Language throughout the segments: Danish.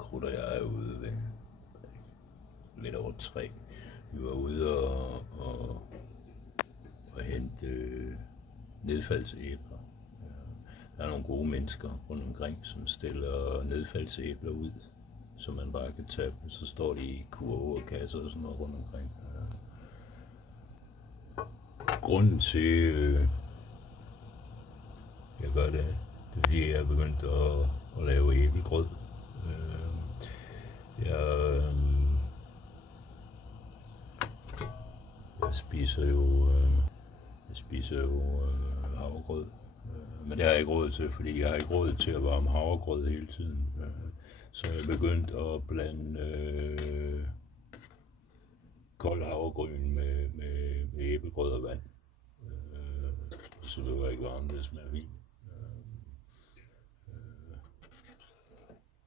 Krudt og jeg er ude ved lidt over 3. Vi var ude og hente nedfaldsæbler. Der er nogle gode mennesker rundt omkring, som stiller nedfaldsæbler ud, så man bare kan tage dem. Så står de i kurve og kasser og sådan noget rundt omkring. Grunden til, jeg gør det, det er fordi, jeg er begyndt at lave æblegrød. Jeg spiser jo havregrød, men det har jeg ikke råd til, fordi jeg har ikke råd til at varme havregrød hele tiden. Så jeg er begyndt at blande kold havregryn med æblegrød og vand. Så behøver jeg ikke varme det, smager vin.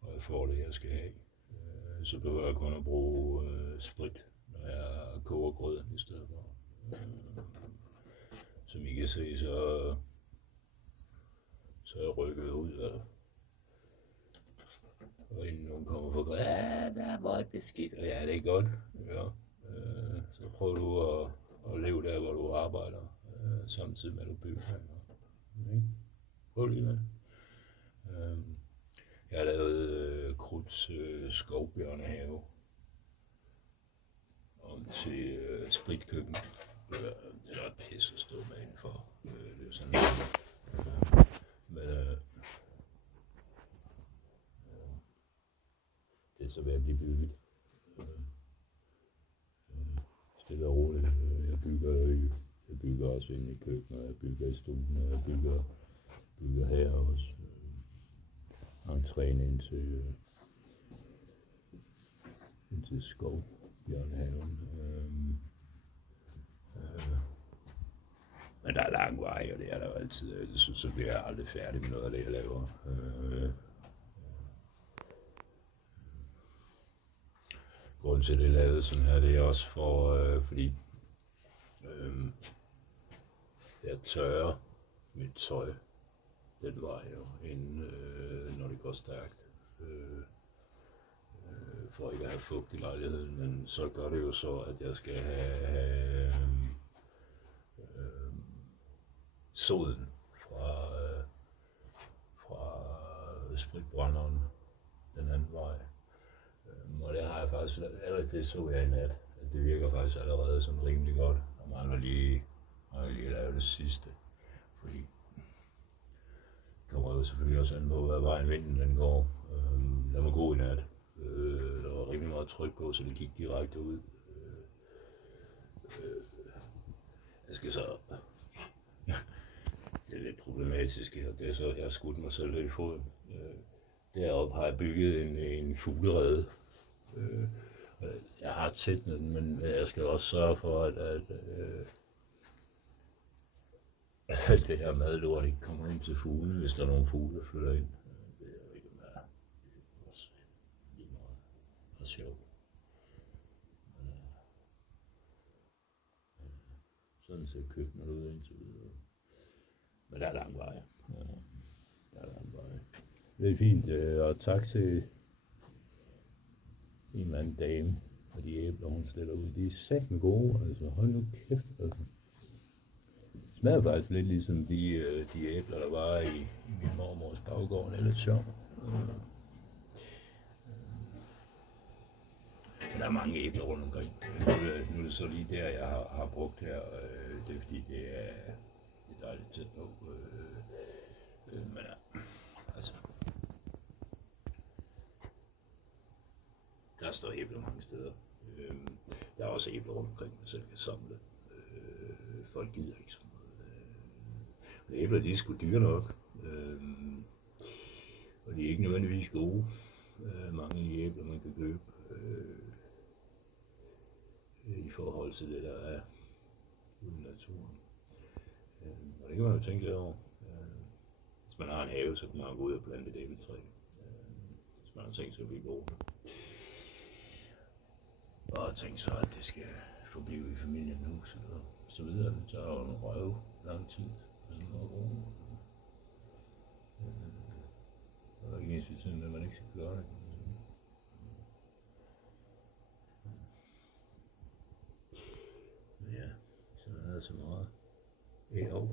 Og jeg får det, jeg skal have. Så behøver jeg kun at bruge sprit, når jeg koger grøden i stedet for. Som I kan se, så er jeg rykket ud af det. Og inden nogen kommer for grød, der er meget beskidt, og ja, det er godt. Ja. Så prøv du at leve der, hvor du arbejder, samtidig med at du bygger. Prøv lige med. Jeg har lavet Krudts skovbjørnehave om til spritkøkken. Det er pisse at stå med indenfor. Det er sådan men det er så ved at blive bygget. Stille og roligt. Jeg bygger også inde i køkkenet, jeg bygger i stuen, og jeg bygger her også. Entréen ind til skovbjørnehaven. Men der er lang vej, og det er der jo altid. Det synes jeg, bliver jeg aldrig færdig med noget af det, jeg laver. Grunden til, at det er lavet sådan her, det er også fordi jeg tørrer mit tøj den vej jo, inden, når det går stærkt. For ikke at have fugt i lejligheden, men så gør det jo så, at jeg skal have soden fra spritbrænderen den anden vej. Og det har jeg faktisk allerede, det så jeg i nat, at det virker faktisk allerede som rimelig godt, og man har lige lavet det sidste, fordi det kommer jo selvfølgelig også an på, hvad vejen vinden den går. Den var god i nat. Der var rimelig meget tryk på, så det gik direkte ud. Jeg skal så... Det er lidt problematisk her, det er så, jeg har skudt mig selv lidt i foden. Deroppe har jeg bygget en fuglerede. Jeg har tætnet den, men jeg skal også sørge for, at alt det her madlort ikke kommer ind til fuglene, hvis der er nogle fugle, der flytter ind. Det er jo ikke meget. Det er også lige meget sjovt. Sådan ser køkkenet ud indtil videre. Men der er lang vej. Det er fint, og tak til en eller anden dame for de æbler, hun stiller ud. De er satme gode, altså hold nu kæft. Altså. Det smager faktisk lidt ligesom de æbler, der var i min mormors baggård. Det er lidt sjovt. Der er mange æbler rundt omkring. Nu er det så lige der, jeg har brugt her. Det er fordi, det er dejligt tæt på. Men altså, der står æbler mange steder. Der er også æbler rundt omkring, man selv kan samle. Folk gider ikke sådan noget. Æbler, de er sgu dyre nok. Og de er ikke nødvendigvis gode. Mange af de æbler, man kan købe. I forhold til det, der er ude i naturen. Og det kan man jo tænke lidt over. Hvis man har en have, så kan man gå ud og plante et æbletræ. Hvis man har tænkt sig at blive boende. Og tænkt sig, at det skal forblive i familien nu, så videre. Det tager jo en røv lang tid. Sådan noget ro. Og ikke ens ved tiden, at man ikke skal gøre det. så meget. Jo.